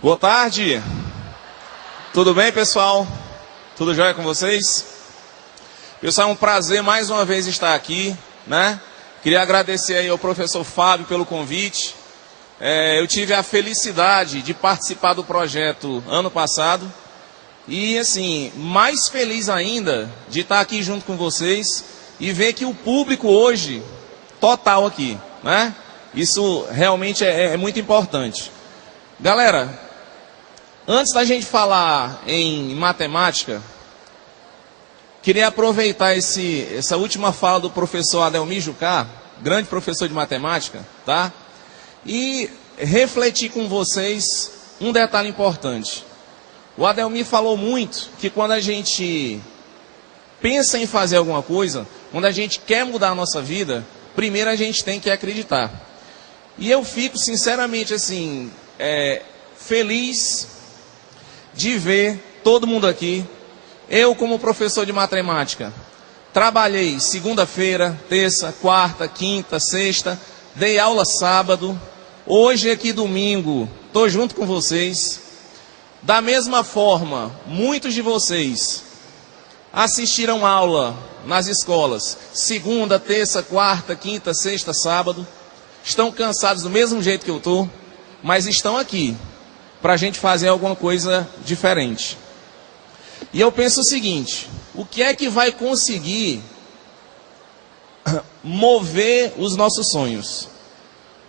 Boa tarde. Tudo bem, pessoal? Tudo jóia com vocês? Pessoal, é um prazer mais uma vez estar aqui, né? Queria agradecer aí ao professor Fábio pelo convite. Eu tive a felicidade de participar do projeto ano passado e, assim, mais feliz ainda de estar aqui junto com vocês e ver que o público hoje, total aqui, né? Isso realmente é muito importante. Galera, antes da gente falar em matemática, queria aproveitar essa última fala do professor Adelmir Jucá, grande professor de matemática, tá? E refletir com vocês um detalhe importante. O Adelmir falou muito que quando a gente pensa em fazer alguma coisa, quando a gente quer mudar a nossa vida, primeiro a gente tem que acreditar. E eu fico sinceramente assim, feliz de ver todo mundo aqui. Eu, como professor de matemática, trabalhei segunda-feira, terça, quarta, quinta, sexta, dei aula sábado, hoje aqui domingo, estou junto com vocês. Da mesma forma, muitos de vocês assistiram aula nas escolas, segunda, terça, quarta, quinta, sexta, sábado, estão cansados do mesmo jeito que eu estou, mas estão aqui para a gente fazer alguma coisa diferente. E eu penso o seguinte: o que é que vai conseguir mover os nossos sonhos?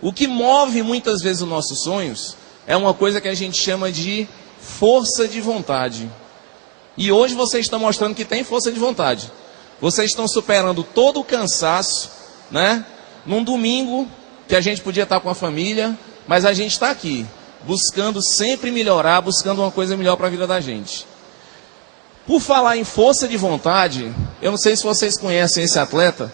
O que move muitas vezes os nossos sonhos é uma coisa que a gente chama de força de vontade. E hoje vocês estão mostrando que tem força de vontade. Vocês estão superando todo o cansaço, né? Num domingo que a gente podia estar com a família, mas a gente está aqui, buscando sempre melhorar, buscando uma coisa melhor para a vida da gente. Por falar em força de vontade, eu não sei se vocês conhecem esse atleta,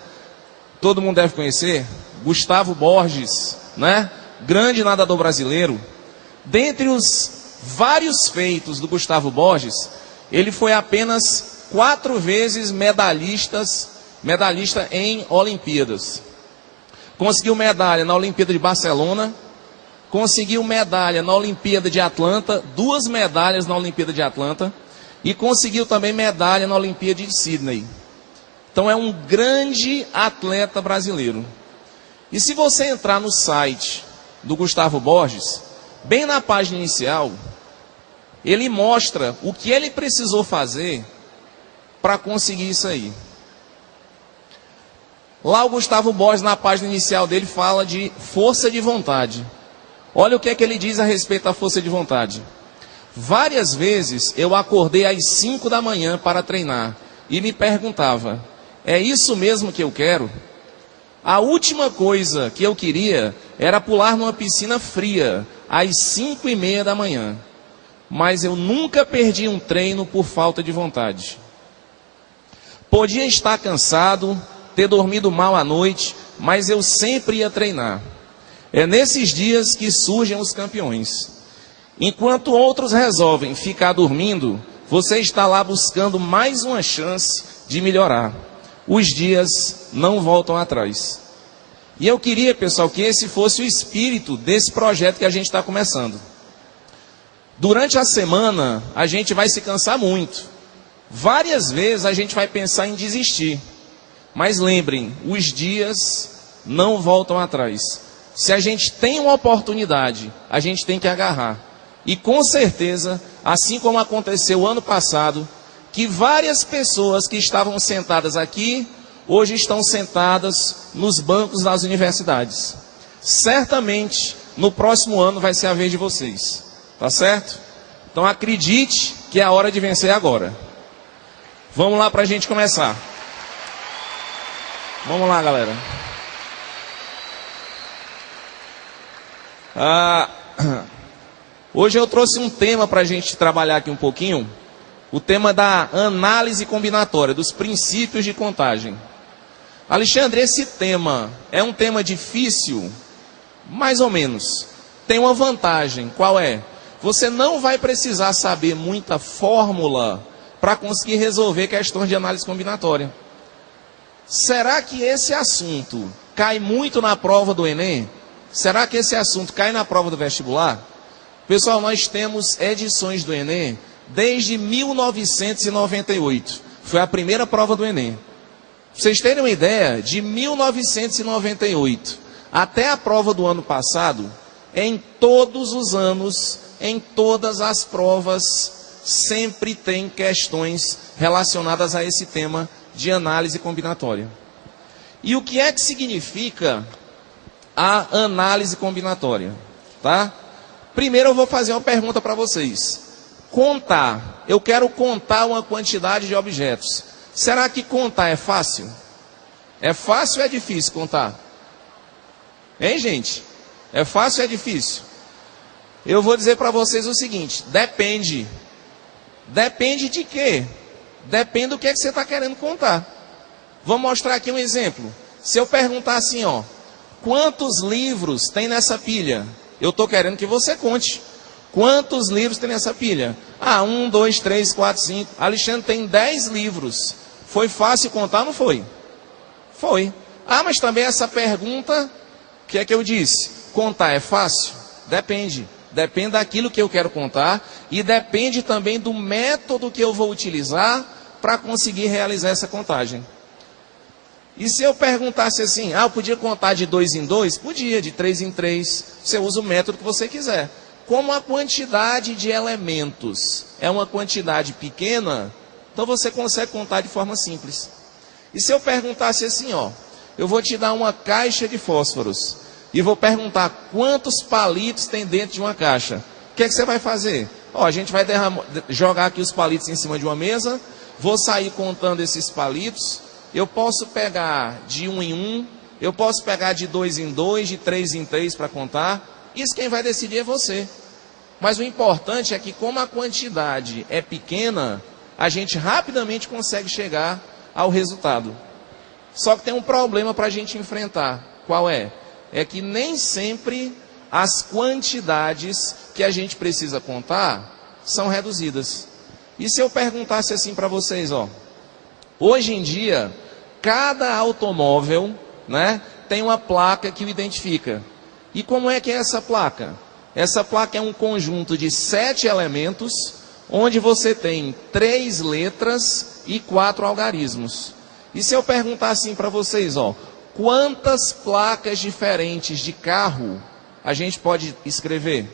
todo mundo deve conhecer, Gustavo Borges, né? Grande nadador brasileiro. Dentre os vários feitos do Gustavo Borges, ele foi apenas 4 vezes medalhista em Olimpíadas. Conseguiu medalha na Olimpíada de Barcelona, conseguiu medalha na Olimpíada de Atlanta, 2 medalhas na Olimpíada de Atlanta, e conseguiu também medalha na Olimpíada de Sydney. Então é um grande atleta brasileiro. E se você entrar no site do Gustavo Borges, bem na página inicial, ele mostra o que ele precisou fazer para conseguir isso aí. Lá o Gustavo Borges, na página inicial dele, fala de força de vontade. Olha o que é que ele diz a respeito da força de vontade. Várias vezes eu acordei às 5 da manhã para treinar e me perguntava: é isso mesmo que eu quero? A última coisa que eu queria era pular numa piscina fria às 5:30 da manhã. Mas eu nunca perdi um treino por falta de vontade. Podia estar cansado, ter dormido mal à noite, mas eu sempre ia treinar. É nesses dias que surgem os campeões. Enquanto outros resolvem ficar dormindo, você está lá buscando mais uma chance de melhorar. Os dias não voltam atrás. E eu queria, pessoal, que esse fosse o espírito desse projeto que a gente está começando. Durante a semana, a gente vai se cansar muito. Várias vezes a gente vai pensar em desistir. Mas lembrem, os dias não voltam atrás. Se a gente tem uma oportunidade, a gente tem que agarrar. E com certeza, assim como aconteceu ano passado, que várias pessoas que estavam sentadas aqui, hoje estão sentadas nos bancos das universidades. Certamente, no próximo ano vai ser a vez de vocês. Tá certo? Então acredite que é a hora de vencer agora. Vamos lá para a gente começar. Vamos lá, galera. Hoje eu trouxe um tema para a gente trabalhar aqui um pouquinho. O tema da análise combinatória, dos princípios de contagem. Alexandre, esse tema é um tema difícil? Mais ou menos. Tem uma vantagem, qual é? Você não vai precisar saber muita fórmula para conseguir resolver questões de análise combinatória. Será que esse assunto cai muito na prova do Enem? Será que esse assunto cai na prova do vestibular? Pessoal, nós temos edições do Enem desde 1998. Foi a primeira prova do Enem. Pra vocês terem uma ideia, de 1998 até a prova do ano passado, em todos os anos, em todas as provas, sempre tem questões relacionadas a esse tema de análise combinatória. E o que é que significa a análise combinatória? Tá? Primeiro eu vou fazer uma pergunta para vocês. Contar. Eu quero contar uma quantidade de objetos. Será que contar é fácil? É fácil ou é difícil contar? Hein, gente? É fácil ou é difícil? Eu vou dizer para vocês o seguinte: depende. Depende de quê? Depende do que é que você está querendo contar. Vou mostrar aqui um exemplo. Se eu perguntar assim, ó, quantos livros tem nessa pilha? Eu estou querendo que você conte. Quantos livros tem nessa pilha? 1, 2, 3, 4, 5. Alexandre tem 10 livros. Foi fácil contar, não foi? Foi. Mas também essa pergunta, o que é que eu disse? Contar é fácil? Depende. Depende daquilo que eu quero contar e depende também do método que eu vou utilizar para conseguir realizar essa contagem. E se eu perguntasse assim, eu podia contar de 2 em 2? Podia, de 3 em 3. Você usa o método que você quiser. Como a quantidade de elementos é uma quantidade pequena, então você consegue contar de forma simples. E se eu perguntasse assim, eu vou te dar uma caixa de fósforos e vou perguntar quantos palitos tem dentro de uma caixa. O que é que você vai fazer? A gente vai jogar aqui os palitos em cima de uma mesa, vou sair contando esses palitos. Eu posso pegar de 1 em 1, eu posso pegar de 2 em 2, de 3 em 3 para contar. Isso quem vai decidir é você. Mas o importante é que como a quantidade é pequena, a gente rapidamente consegue chegar ao resultado. Só que tem um problema para a gente enfrentar. Qual é? É que nem sempre as quantidades que a gente precisa contar são reduzidas. E se eu perguntasse assim para vocês, hoje em dia, cada automóvel, tem uma placa que o identifica. E como é que é essa placa? Essa placa é um conjunto de 7 elementos, onde você tem 3 letras e 4 algarismos. E se eu perguntar assim para vocês, quantas placas diferentes de carro a gente pode escrever?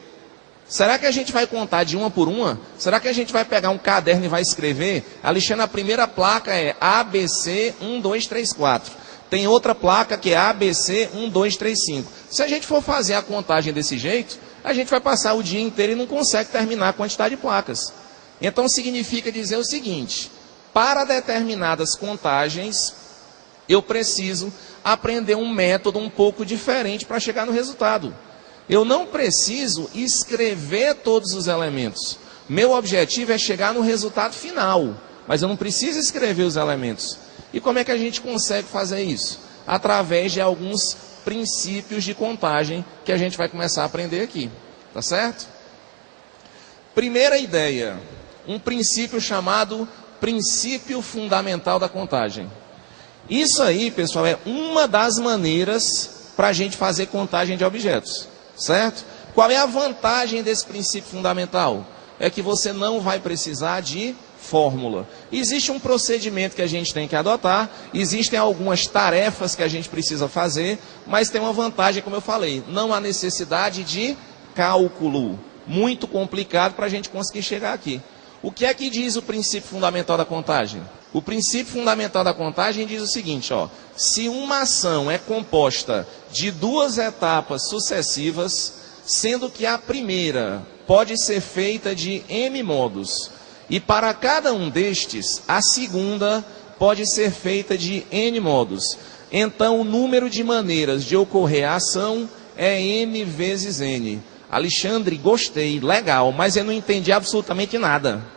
Será que a gente vai contar de uma por uma? Será que a gente vai pegar um caderno e vai escrever? Alexandre, a primeira placa é ABC 1, 2, 3, 4. Tem outra placa que é ABC 1, 2, 3, 5. Se a gente for fazer a contagem desse jeito, a gente vai passar o dia inteiro e não consegue terminar a quantidade de placas. Então significa dizer o seguinte: para determinadas contagens, eu preciso aprender um método um pouco diferente para chegar no resultado. Eu não preciso escrever todos os elementos. Meu objetivo é chegar no resultado final, mas eu não preciso escrever os elementos. E como é que a gente consegue fazer isso? Através de alguns princípios de contagem que a gente vai começar a aprender aqui. Tá certo? Primeira ideia, um princípio chamado princípio fundamental da contagem. Isso aí, pessoal, é uma das maneiras para a gente fazer contagem de objetos. Certo? Qual é a vantagem desse princípio fundamental? É que você não vai precisar de fórmula. Existe um procedimento que a gente tem que adotar, existem algumas tarefas que a gente precisa fazer, mas tem uma vantagem, como eu falei, não há necessidade de cálculo. Muito complicado para a gente conseguir chegar aqui. O que é que diz o princípio fundamental da contagem? O princípio fundamental da contagem diz o seguinte, se uma ação é composta de 2 etapas sucessivas, sendo que a primeira pode ser feita de M modos, e para cada um destes, a segunda pode ser feita de N modos. Então, o número de maneiras de ocorrer a ação é M vezes N. Alexandre, gostei, legal, mas eu não entendi absolutamente nada.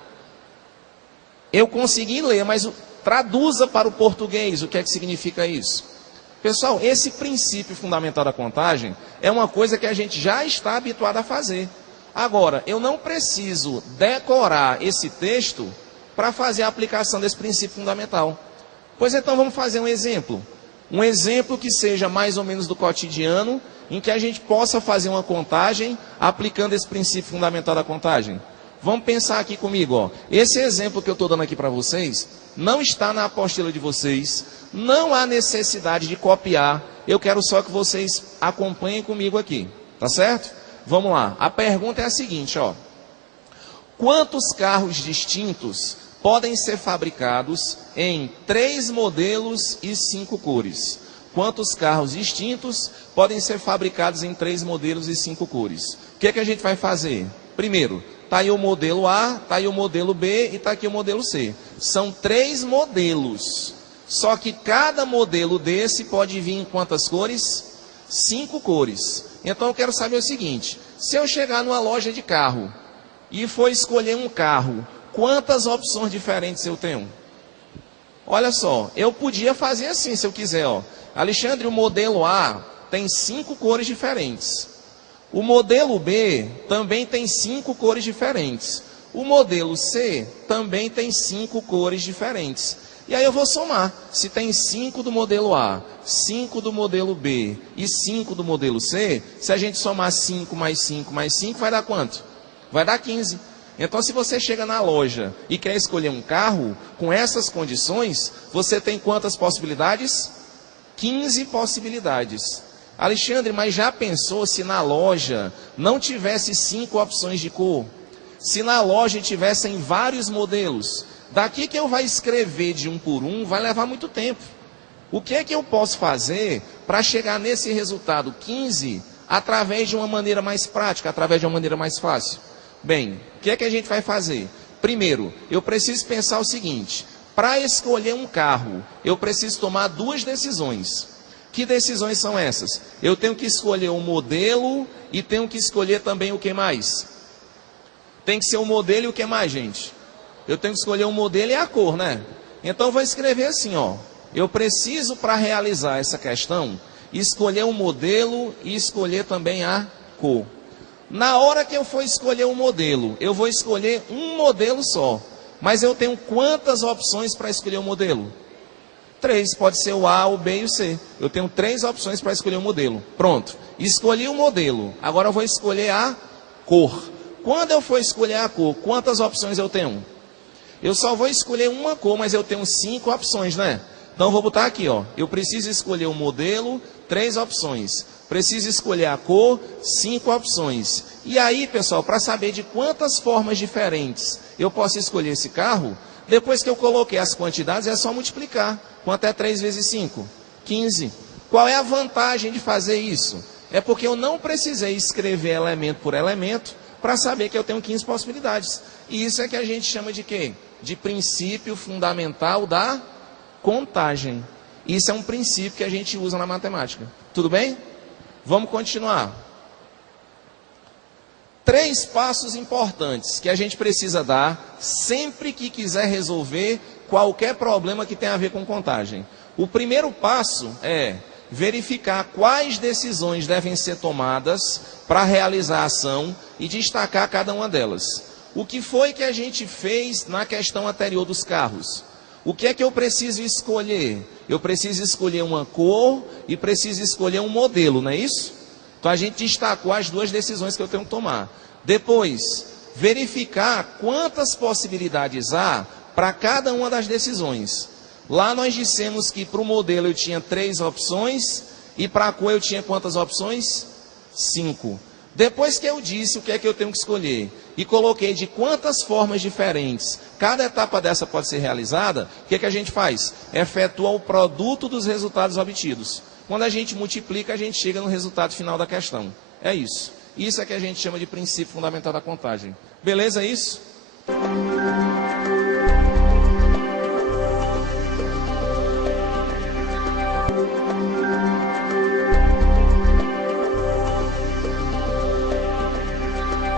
Eu consegui ler, mas traduza para o português o que é que significa isso. Pessoal, esse princípio fundamental da contagem é uma coisa que a gente já está habituado a fazer. Agora, eu não preciso decorar esse texto para fazer a aplicação desse princípio fundamental. Pois então vamos fazer um exemplo. Um exemplo que seja mais ou menos do cotidiano, em que a gente possa fazer uma contagem aplicando esse princípio fundamental da contagem. Vamos pensar aqui comigo, ó. Esse exemplo que eu estou dando aqui para vocês, não está na apostila de vocês, não há necessidade de copiar, eu quero só que vocês acompanhem comigo aqui, tá certo? Vamos lá, a pergunta é a seguinte, ó. Quantos carros distintos podem ser fabricados em 3 modelos e 5 cores? Quantos carros distintos podem ser fabricados em 3 modelos e 5 cores? O que é que a gente vai fazer? Primeiro, está aí o modelo A, está aí o modelo B e está aqui o modelo C. São 3 modelos. Só que cada modelo desse pode vir em quantas cores? 5 cores. Então eu quero saber o seguinte, se eu chegar numa loja de carro e for escolher um carro, quantas opções diferentes eu tenho? Olha só, eu podia fazer assim se eu quiser, ó. Alexandre, o modelo A tem 5 cores diferentes. O modelo B também tem 5 cores diferentes. O modelo C também tem 5 cores diferentes. E aí eu vou somar. Se tem 5 do modelo A, 5 do modelo B e 5 do modelo C, se a gente somar 5 mais 5 mais 5, vai dar quanto? Vai dar 15. Então, se você chega na loja e quer escolher um carro, com essas condições, você tem quantas possibilidades? 15 possibilidades. Alexandre, mas já pensou se na loja não tivesse 5 opções de cor? Se na loja tivessem vários modelos? Daqui que eu vou escrever de um por um, vai levar muito tempo. O que é que eu posso fazer para chegar nesse resultado 15 através de uma maneira mais prática, através de uma maneira mais fácil? Bem, o que é que a gente vai fazer? Primeiro, eu preciso pensar o seguinte, para escolher um carro, eu preciso tomar 2 decisões. Que decisões são essas? Eu tenho que escolher o modelo e tenho que escolher também o que mais? Tem que ser o modelo e o que mais, gente? Eu tenho que escolher o modelo e a cor, né? Então, eu vou escrever assim, ó. Eu preciso, para realizar essa questão, escolher o modelo e escolher também a cor. Na hora que eu for escolher um modelo, eu vou escolher um modelo só. Mas eu tenho quantas opções para escolher o modelo? 3, pode ser o A, o B e o C. Eu tenho 3 opções para escolher o modelo. Pronto, escolhi o modelo. Agora eu vou escolher a cor. Quando eu for escolher a cor, quantas opções eu tenho? Eu só vou escolher uma cor, mas eu tenho 5 opções, né? Então eu vou botar aqui, ó. Eu preciso escolher o modelo, 3 opções. Preciso escolher a cor, 5 opções. E aí, pessoal, para saber de quantas formas diferentes eu posso escolher esse carro, depois que eu coloquei as quantidades, é só multiplicar. Quanto é 3 vezes 5? 15. Qual é a vantagem de fazer isso? É porque eu não precisei escrever elemento por elemento para saber que eu tenho 15 possibilidades. E isso é que a gente chama de quê? De princípio fundamental da contagem. Isso é um princípio que a gente usa na matemática. Tudo bem? Vamos continuar. 3 passos importantes que a gente precisa dar sempre que quiser resolver qualquer problema que tenha a ver com contagem. O primeiro passo é verificar quais decisões devem ser tomadas para realizar a ação e destacar cada uma delas. O que foi que a gente fez na questão anterior dos carros? O que é que eu preciso escolher? Eu preciso escolher uma cor e preciso escolher um modelo, não é isso? Então a gente destacou as 2 decisões que eu tenho que tomar. Depois, verificar quantas possibilidades há para cada uma das decisões. Lá nós dissemos que para o modelo eu tinha 3 opções e para a cor eu tinha quantas opções? 5. Depois que eu disse o que é que eu tenho que escolher e coloquei de quantas formas diferentes cada etapa dessa pode ser realizada, o que é que a gente faz? Efetua o produto dos resultados obtidos. Quando a gente multiplica, a gente chega no resultado final da questão. É isso. Isso é que a gente chama de princípio fundamental da contagem. Beleza isso?